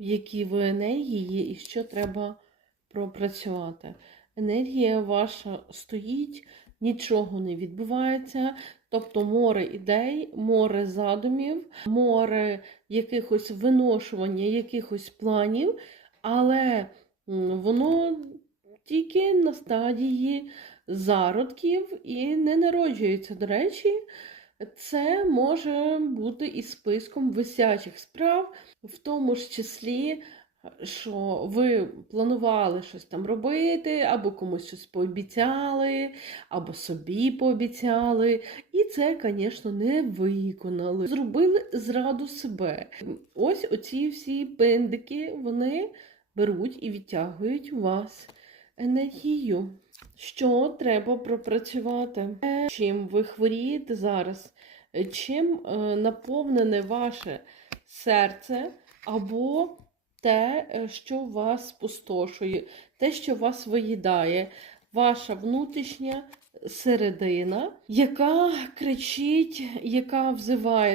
в якій ви енергії і що треба пропрацювати. Енергія ваша стоїть, нічого не відбувається, тобто море ідей, море задумів, море якихось виношування, якихось планів, але воно тільки на стадії зародків і не народжується. До речі, це може бути і списком висячих справ, в тому ж числі, що ви планували щось там робити, або комусь щось пообіцяли, або собі пообіцяли, і це, звісно, не виконали. Зробили зраду себе. Ось оці всі пиндики, вони беруть і відтягують вас енергію. Що треба пропрацювати? Е, Чим ви хворієте зараз? Е, Чим е, наповнене ваше серце або те, що вас спустошує, те, що вас виїдає, ваша внутрішня середина, яка кричить, яка взиває